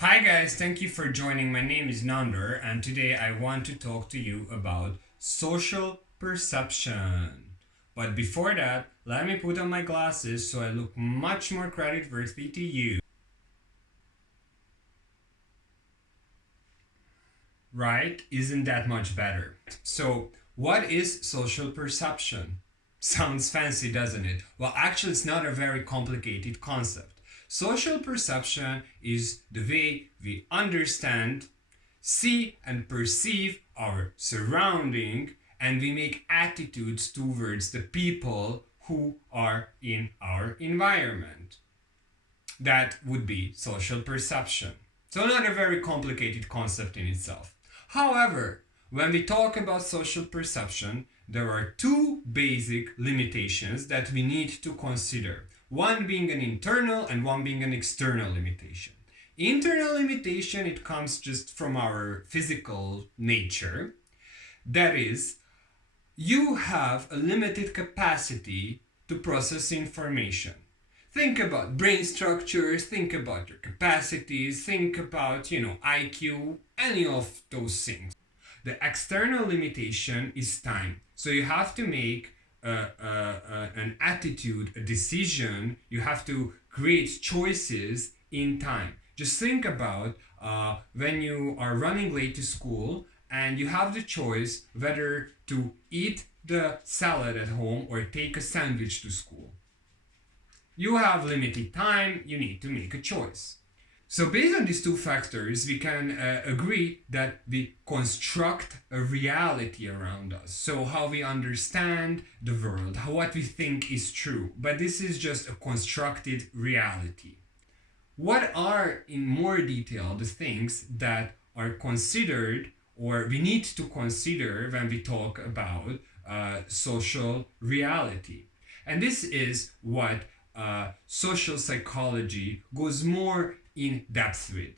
Hi guys, thank you for joining. My name is Nander, and today I want to talk to you about social perception. But before that, let me put on my glasses so I look much more credit worthy to you. Right? Isn't that much better? So, what is social perception? Sounds fancy, doesn't it? Well, actually, it's not a very complicated concept. Social perception is the way we understand, see, and perceive our surrounding, and we make attitudes towards the people who are in our environment. That would be social perception. So, not a very complicated concept in itself. However, when we talk about social perception, there are two basic limitations that we need to consider. One being an internal and one being an external limitation. Internal limitation, it comes just from our physical nature. That is, you have a limited capacity to process information. Think about brain structures, think about your capacities, think about, IQ, any of those things. The external limitation is time. So you have to make an attitude, a decision, you have to create choices in time. Just think about when you are running late to school and you have the choice whether to eat the salad at home or take a sandwich to school. You have limited time, you need to make a choice. So, based on these two factors, we can agree that we construct a reality around us. So, how we understand the world, what we think is true. But this is just a constructed reality. What are, in more detail, the things that are considered or we need to consider when we talk about social reality? And this is what social psychology goes more in depth with.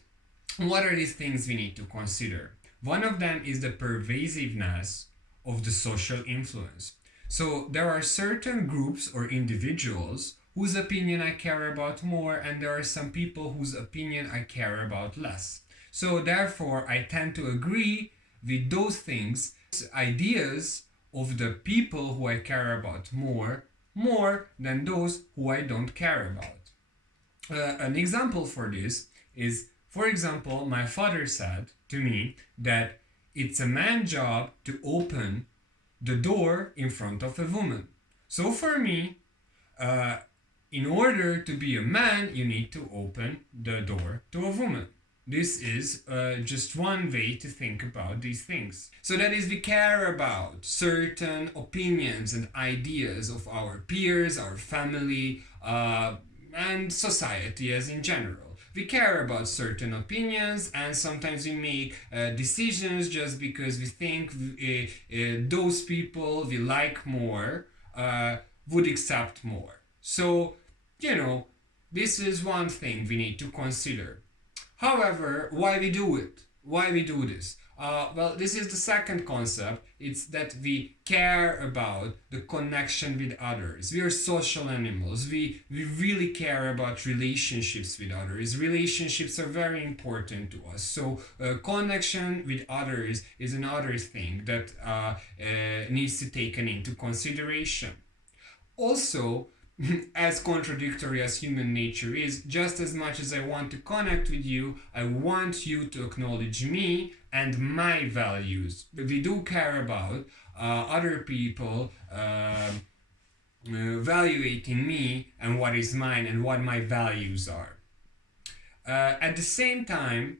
What are these things we need to consider? One of them is the pervasiveness of the social influence. So there are certain groups or individuals whose opinion I care about more, and there are some people whose opinion I care about less. So therefore, I tend to agree with those things, ideas of the people who I care about more than those who I don't care about. An example for this is, for example, my father said to me that it's a man's job to open the door in front of a woman. So for me, uh, in order to be a man, you need to open the door to a woman. This is just one way to think about these things. So that is, we care about certain opinions and ideas of our peers, our family, and society as in general. We care about certain opinions, and sometimes we make decisions just because we think those people we like more would accept more. So, this is one thing we need to consider. However, why we do it? Why we do this? Well, this is the second concept. It's that we care about the connection with others. We are social animals. We really care about relationships with others. Relationships are very important to us. So, connection with others is another thing that needs to be taken into consideration. Also, as contradictory as human nature is, just as much as I want to connect with you, I want you to acknowledge me and my values. We do care about other people evaluating me and what is mine and what my values are. At the same time,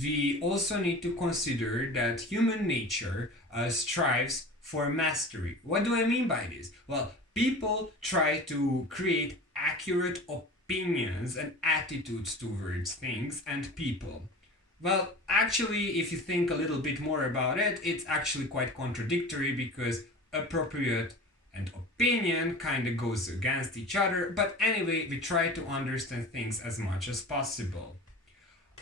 we also need to consider that human nature strives for mastery. What do I mean by this? Well, people try to create accurate opinions and attitudes towards things and people. Well, actually, if you think a little bit more about it, it's actually quite contradictory because appropriate and opinion kind of goes against each other. But anyway, we try to understand things as much as possible.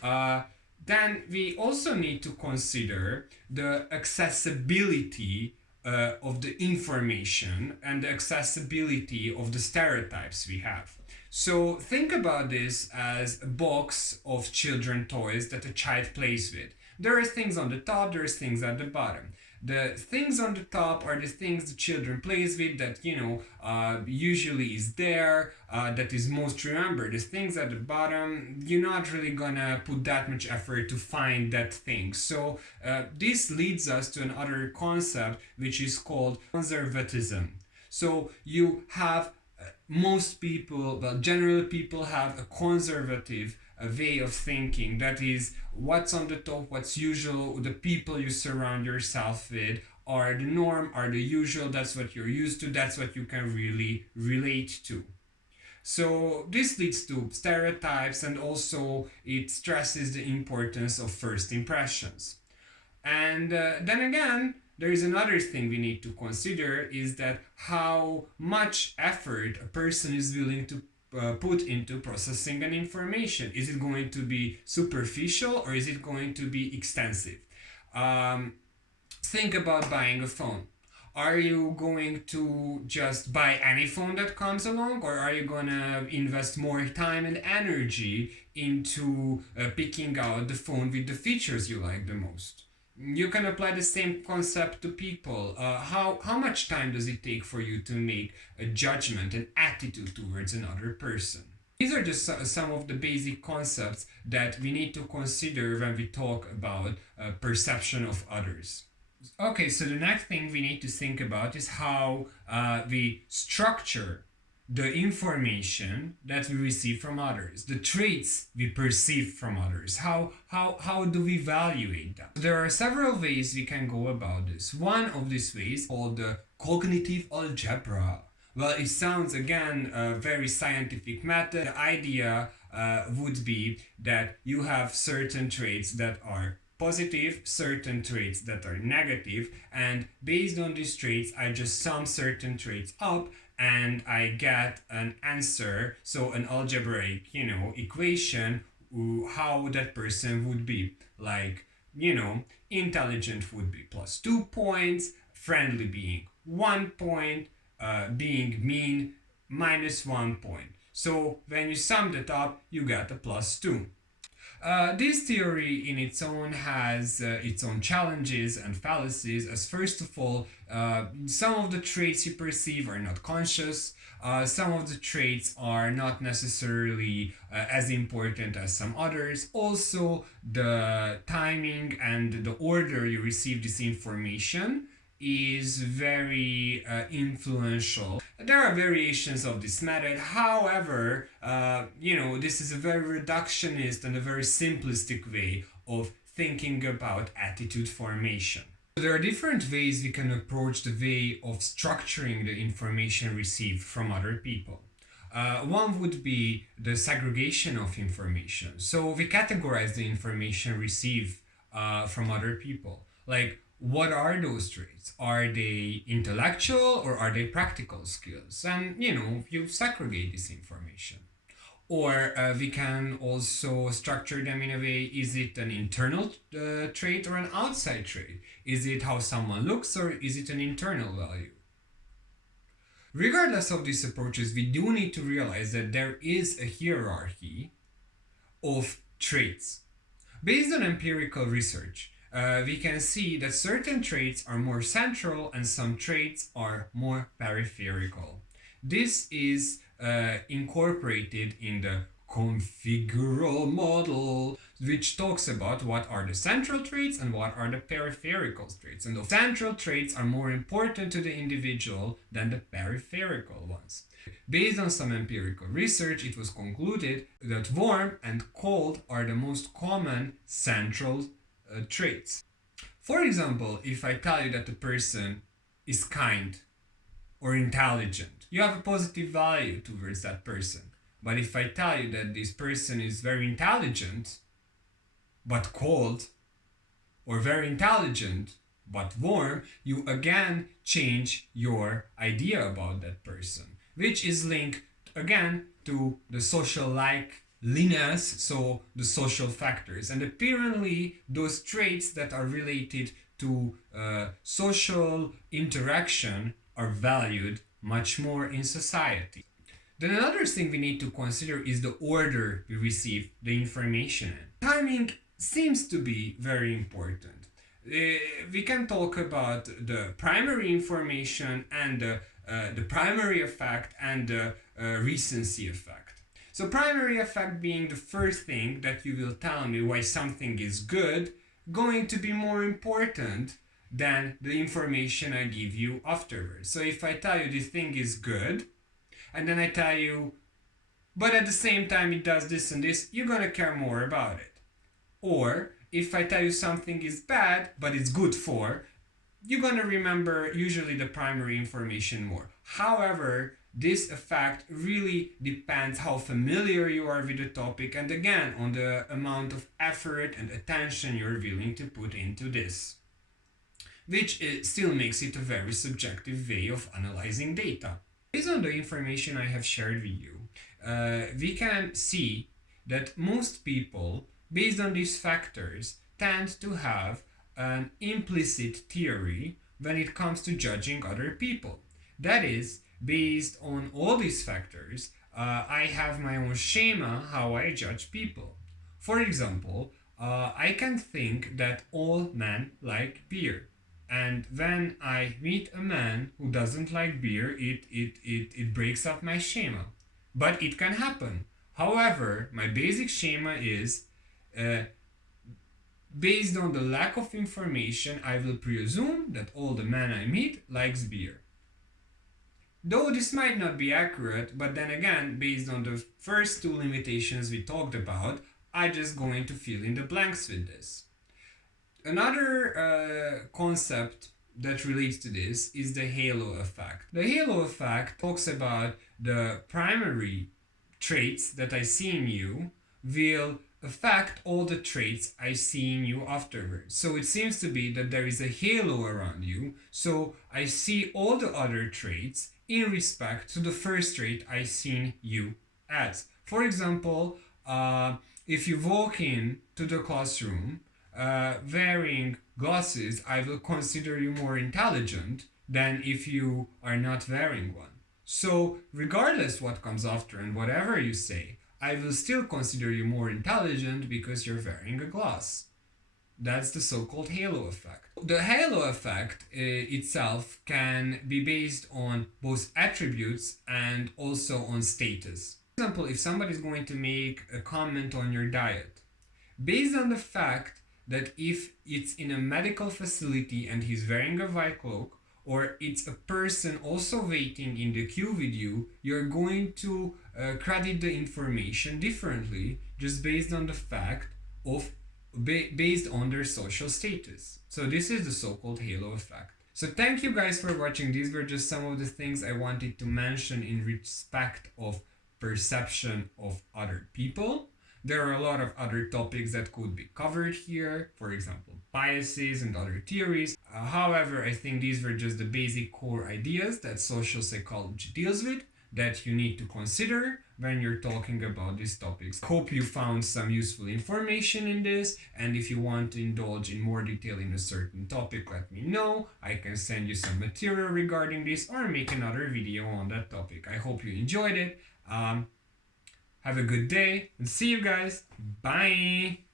Uh, then we also need to consider the accessibility of the information and the accessibility of the stereotypes we have. So think about this as a box of children toys that a child plays with. There are things on the top, there's things at the bottom. The things on the top are the things the children plays with that usually is there, that is most remembered. The things at the bottom, you're not really gonna put that much effort to find that thing. So this leads us to another concept which is called conservatism. So you have most people, well, general people have a conservative way of thinking. That is, what's on the top, what's usual, the people you surround yourself with are the norm, are the usual, that's what you're used to, that's what you can really relate to. So this leads to stereotypes, and also it stresses the importance of first impressions. And then again, there is another thing we need to consider is that how much effort a person is willing to put into processing an information. Is it going to be superficial or is it going to be extensive? Think about buying a phone. Are you going to just buy any phone that comes along, or are you gonna invest more time and energy into picking out the phone with the features you like the most? You can apply the same concept to people. How much time does it take for you to make a judgment, an attitude towards another person? These are just some of the basic concepts that we need to consider when we talk about perception of others. Okay, so the next thing we need to think about is how we structure the information that we receive from others, the traits we perceive from others. How do we evaluate them? There are several ways we can go about this. One of these ways called the cognitive algebra. Well, it sounds again a very scientific method. The idea would be that you have certain traits that are positive, certain traits that are negative, and based on these traits I just sum certain traits up and I get an answer, so an algebraic equation, how that person would be. Like, intelligent would be plus 2 points, friendly being 1 point, being mean minus 1 point. So when you sum that up, you get a plus 2. This theory in its own has its own challenges and fallacies, as first of all, some of the traits you perceive are not conscious, some of the traits are not necessarily as important as some others. Also, the timing and the order you receive this information is very influential. There are variations of this method. However, this is a very reductionist and a very simplistic way of thinking about attitude formation. There are different ways we can approach the way of structuring the information received from other people. One would be the segregation of information. So we categorize the information received from other people. Like, what are those traits? Are they intellectual or are they practical skills? And you segregate this information. Or we can also structure them in a way: is it an internal trait or an outside trait? Is it how someone looks, or is it an internal value? Regardless of these approaches, we do need to realize that there is a hierarchy of traits. Based on empirical research, we can see that certain traits are more central and some traits are more peripheral. This is incorporated in the configural model, which talks about what are the central traits and what are the peripheral traits. And the central traits are more important to the individual than the peripheral ones. Based on some empirical research, it was concluded that warm and cold are the most common central traits. For example, if I tell you that the person is kind or intelligent, you have a positive value towards that person. But if I tell you that this person is very intelligent but cold, or very intelligent but warm, you again change your idea about that person, which is linked again to the social likeliness, so the social factors. And apparently those traits that are related to social interaction are valued much more in society. Then another thing we need to consider is the order we receive the information in. Timing seems to be very important. We can talk about the primary information and the primary effect and the recency effect. So primary effect being the first thing that you will tell me why something is good, going to be more important than the information I give you afterwards. So if I tell you this thing is good, and then I tell you, but at the same time it does this and this, you're gonna care more about it. Or if I tell you something is bad, but it's good for, you're gonna remember usually the primary information more. However, this effect really depends how familiar you are with the topic and again on the amount of effort and attention you're willing to put into this, which still makes it a very subjective way of analyzing data. Based on the information I have shared with you, we can see that most people, based on these factors, tend to have an implicit theory when it comes to judging other people. That is, based on all these factors, I have my own schema how I judge people. For example, I can think that all men like beer. And when I meet a man who doesn't like beer, it breaks up my schema. But it can happen. However, my basic schema is based on the lack of information, I will presume that all the men I meet likes beer. Though this might not be accurate, but then again, based on the first two limitations we talked about, I'm just going to fill in the blanks with this. Another concept that relates to this is the halo effect. The halo effect talks about the primary traits that I see in you will affect all the traits I see in you afterwards. So it seems to be that there is a halo around you. So I see all the other traits in respect to the first trait I seen you as. For example, if you walk in to the classroom wearing glasses, I will consider you more intelligent than if you are not wearing one. So regardless what comes after and whatever you say, I will still consider you more intelligent because you're wearing a glass. That's the so-called halo effect. The halo effect itself can be based on both attributes and also on status. For example, if somebody is going to make a comment on your diet, based on the fact that if it's in a medical facility and he's wearing a white cloak, or it's a person also waiting in the queue with you, you're going to credit the information differently just based on the fact of based on their social status. So this is the so-called halo effect. So thank you guys for watching. These were just some of the things I wanted to mention in respect of perception of other people. There are a lot of other topics that could be covered here, for example, biases and other theories. However, I think these were just the basic core ideas that social psychology deals with that you need to consider when you're talking about these topics. Hope you found some useful information in this, and if you want to indulge in more detail in a certain topic, let me know. I can send you some material regarding this or make another video on that topic. I hope you enjoyed it. Have a good day and see you guys. Bye.